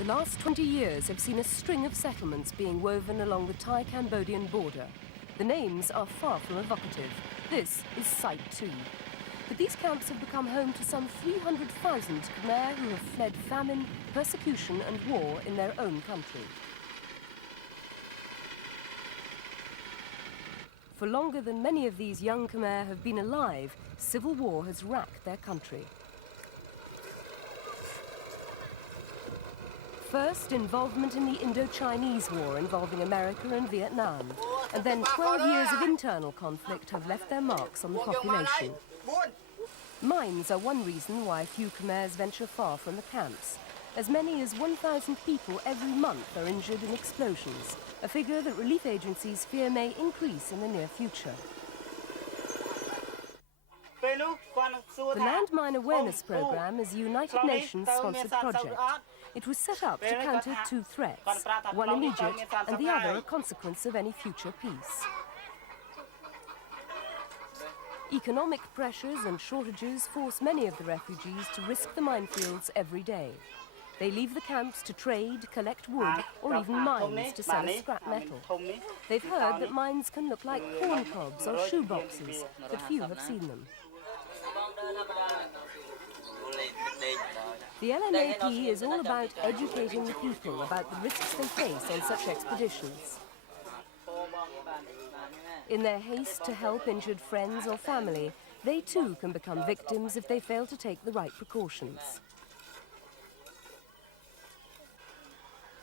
The last 20 years have seen a string of settlements being woven along the Thai-Cambodian border. The names are far from evocative. This is Site 2. But these camps have become home to some 300,000 Khmer who have fled famine, persecution and war in their own country. For longer than many of these young Khmer have been alive, civil war has racked their country. First, involvement in the Indo-Chinese War involving America and Vietnam, and then 12 years of internal conflict have left their marks on the population. Mines are one reason why few Khmers venture far from the camps. As many as 1,000 people every month are injured in explosions, a figure that relief agencies fear may increase in the near future. The Landmine Awareness Programme is a United Nations-sponsored project. It was set up to counter two threats, one immediate and the other a consequence of any future peace. Economic pressures and shortages force many of the refugees to risk the minefields every day. They leave the camps to trade, collect wood, or even mines to sell as scrap metal. They've heard that mines can look like corn cobs or shoe boxes, but few have seen them. The LMAP is all about educating the people about the risks they face on such expeditions. In their haste to help injured friends or family, they too can become victims if they fail to take the right precautions.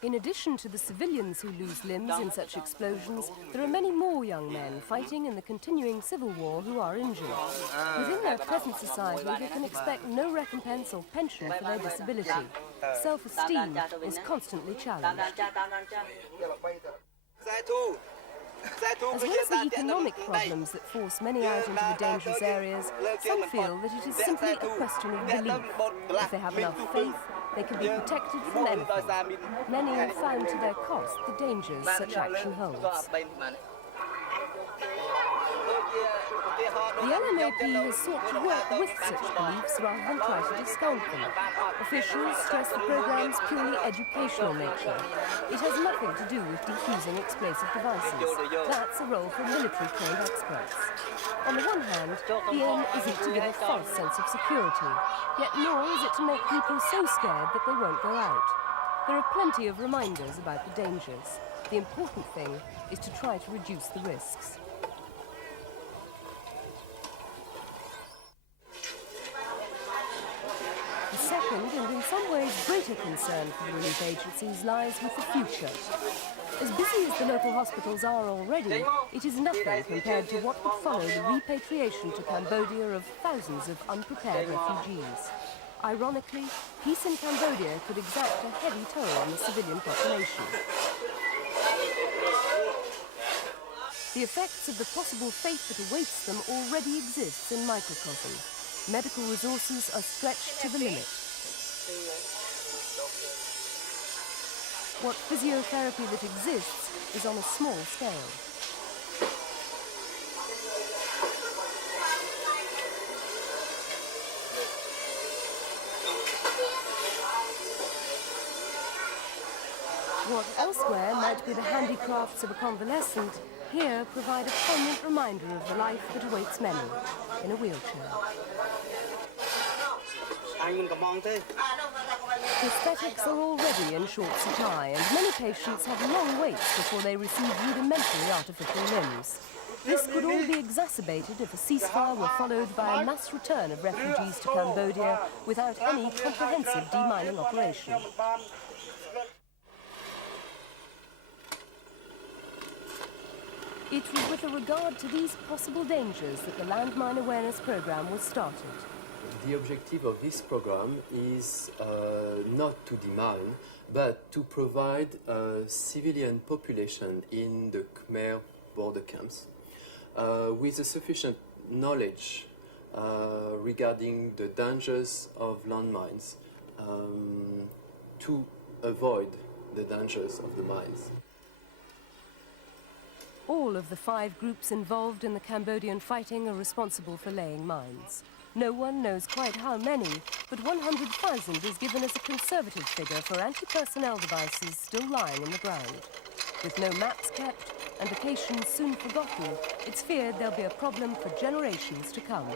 In addition to the civilians who lose limbs in such explosions, there are many more young men fighting in the continuing civil war who are injured. Within their present society, they can expect no recompense or pension for their disability. Self-esteem is constantly challenged. As well as the economic problems that force many out into the dangerous areas, some feel that it is simply a question of belief. If they have enough faith, they can be protected from anything. Many have found to their cost the dangers such action holds. The LMAP has sought to work with such beliefs rather than try to discount them. Officials stress the programme's purely educational nature. It has nothing to do with defusing explosive devices. That's a role for military-trained experts. On the one hand, the aim isn't to give a false sense of security, yet nor is it to make people so scared that they won't go out. There are plenty of reminders about the dangers. The important thing is to try to reduce the risks. The second, and in some ways greater concern for the relief agencies, lies with the future. As busy as the local hospitals are already, it is nothing compared to what would follow the repatriation to Cambodia of thousands of unprepared refugees. Ironically, peace in Cambodia could exact a heavy toll on the civilian population. The effects of the possible fate that awaits them already exists in microcosm. Medical resources are stretched to the limit. What physiotherapy that exists is on a small scale. What elsewhere might be the handicrafts of a convalescent, here provide a poignant reminder of the life that awaits many in a wheelchair. Prosthetics are already in short supply, and many patients have long waits before they receive rudimentary artificial limbs. This could all be exacerbated if a ceasefire were followed by a mass return of refugees to Cambodia without any comprehensive demining operation. It was with a regard to these possible dangers that the Landmine Awareness Programme was started. The objective of this program is not to demine, but to provide a civilian population in the Khmer border camps with a sufficient knowledge regarding the dangers of landmines to avoid the dangers of the mines. All of the 5 groups involved in the Cambodian fighting are responsible for laying mines. No one knows quite how many, but 100,000 is given as a conservative figure for anti-personnel devices still lying in the ground. With no maps kept and locations soon forgotten, it's feared there'll be a problem for generations to come.